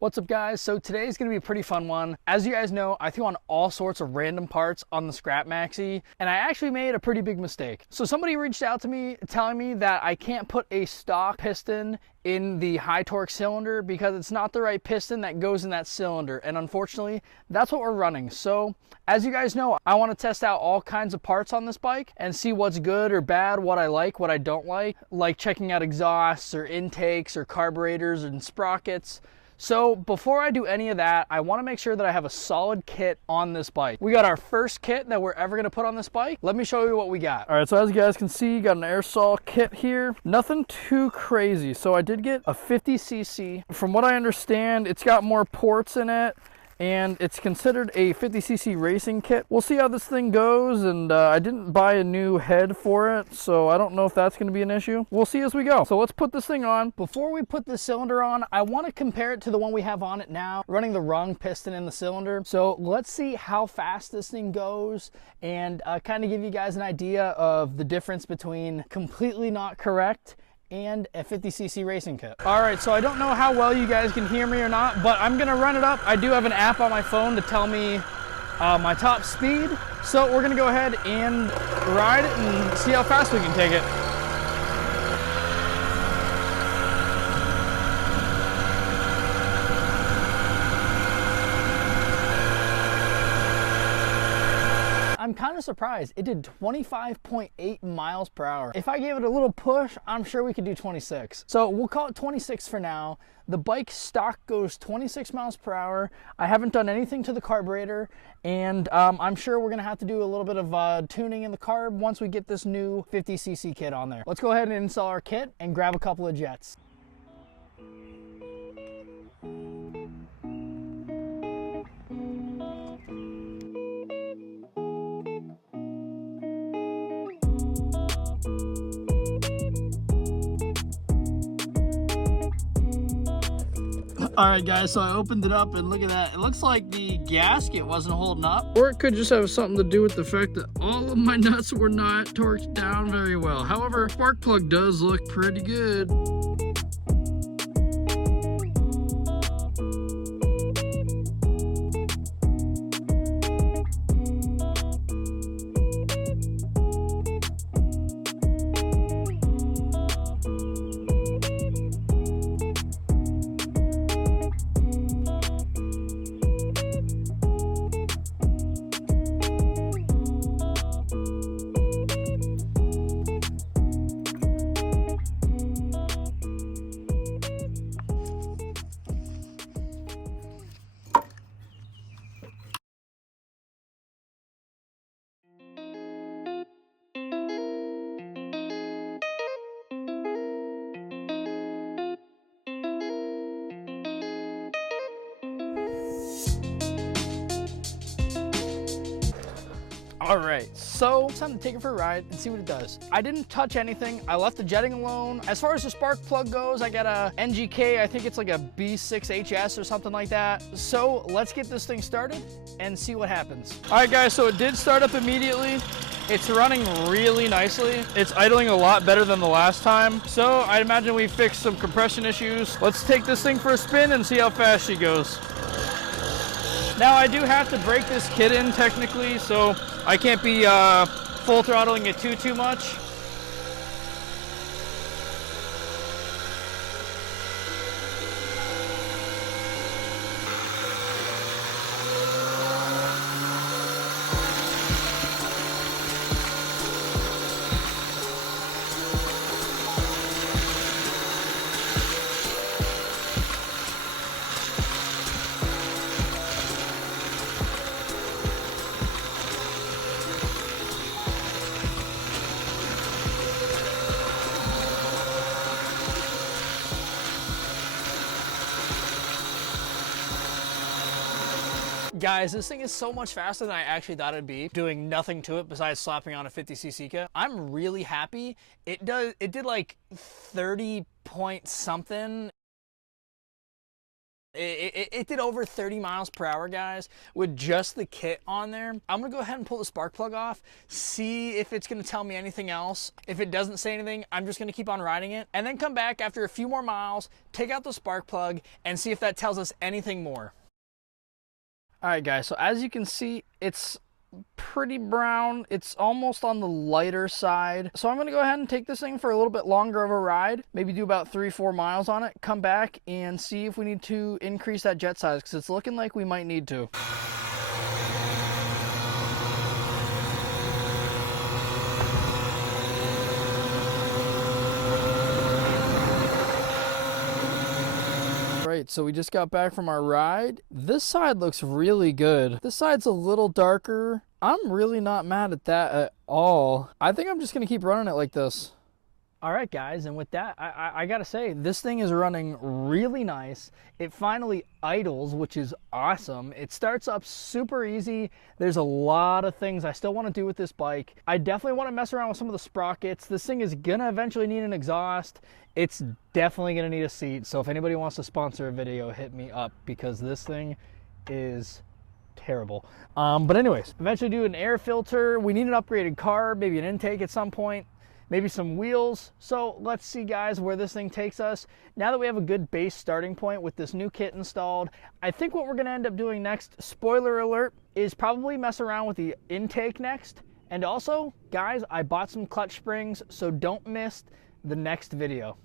What's up, guys? So today's gonna be a pretty fun one. As you guys know, I threw on all sorts of random parts on the scrap Maxi, and I actually made a pretty big mistake. So somebody reached out to me telling me that I can't put a stock piston in the high torque cylinder because it's not the right piston that goes in that cylinder, and unfortunately that's what we're running. So as you guys know, I want to test out all kinds of parts on this bike and see what's good or bad, what I like, what I don't like checking out exhausts or intakes or carburetors and sprockets. So before I do any of that, I want to make sure that I have a solid kit on this bike. We got our first kit that we're ever going to put on this bike. Let me show you what we got. All right, so as you guys can see, got an air saw kit here. Nothing too crazy. So I did get a 50cc. From what I understand, it's got more ports in it, and it's considered a 50cc racing kit. We'll see how this thing goes, and I didn't buy a new head for it, so I don't know if that's gonna be an issue. We'll see as we go. So let's put this thing on. Before we put the cylinder on, I wanna compare it to the one we have on it now, running the wrong piston in the cylinder. So let's see how fast this thing goes and kind of give you guys an idea of the difference between completely not correct and a 50cc racing kit. All right, so I don't know how well you guys can hear me or not, but I'm gonna run it up. I do have an app on my phone to tell me my top speed. So we're gonna go ahead and ride it and see how fast we can take it. I'm kind of surprised. It did 25.8 miles per hour. If I gave it a little push, I'm sure we could do 26. So we'll call it 26 for now. The bike stock goes 26 miles per hour. I haven't done anything to the carburetor, and I'm sure we're gonna have to do a little bit of tuning in the carb once we get this new 50cc kit on there. Let's go ahead and install our kit and grab a couple of jets. All right, guys, so I opened it up and look at that. It looks like the gasket wasn't holding up. Or it could just have something to do with the fact that all of my nuts were not torqued down very well. However, spark plug does look pretty good. All right, so it's time to take it for a ride and see what it does. I didn't touch anything. I left the jetting alone. As far as the spark plug goes, I got a NGK, I think it's like a B6HS or something like that. So let's get this thing started and see what happens. All right, guys, so it did start up immediately. It's running really nicely. It's idling a lot better than the last time. So I imagine we fixed some compression issues. Let's take this thing for a spin and see how fast she goes. Now I do have to break this kit in technically, so I can't be full throttling it too much. Guys, this thing is so much faster than I actually thought it'd be, doing nothing to it besides slapping on a 50cc kit. I'm really happy. It did like 30 point something It did over 30 miles per hour, guys, with just the kit on there. I'm gonna go ahead and pull the spark plug off, see if it's gonna tell me anything else. If it doesn't say anything, I'm just gonna keep on riding it, and then come back after a few more miles, take out the spark plug, and see if that tells us anything more. All right, guys, so as you can see, it's pretty brown. It's almost on the lighter side. So I'm gonna go ahead and take this thing for a little bit longer of a ride, maybe do about 3-4 miles on it, come back and see if we need to increase that jet size, because it's looking like we might need to. Right, so we just got back from our ride. This side looks really good. This side's a little darker. I'm really not mad at that at all. I think I'm just gonna keep running it like this. All right, guys, and with that, I gotta say, this thing is running really nice. It finally idles, which is awesome. It starts up super easy. There's a lot of things I still want to do with this bike. I definitely want to mess around with some of the sprockets. This thing is gonna eventually need an exhaust. It's definitely gonna need a seat. So if anybody wants to sponsor a video, hit me up, because this thing is terrible. But anyways, eventually do an air filter. We need an upgraded carb, maybe an intake at some point, maybe some wheels. So let's see, guys, where this thing takes us. Now that we have a good base starting point with this new kit installed, I think what we're gonna end up doing next, spoiler alert, is probably mess around with the intake next. And also, guys, I bought some clutch springs, so don't miss the next video.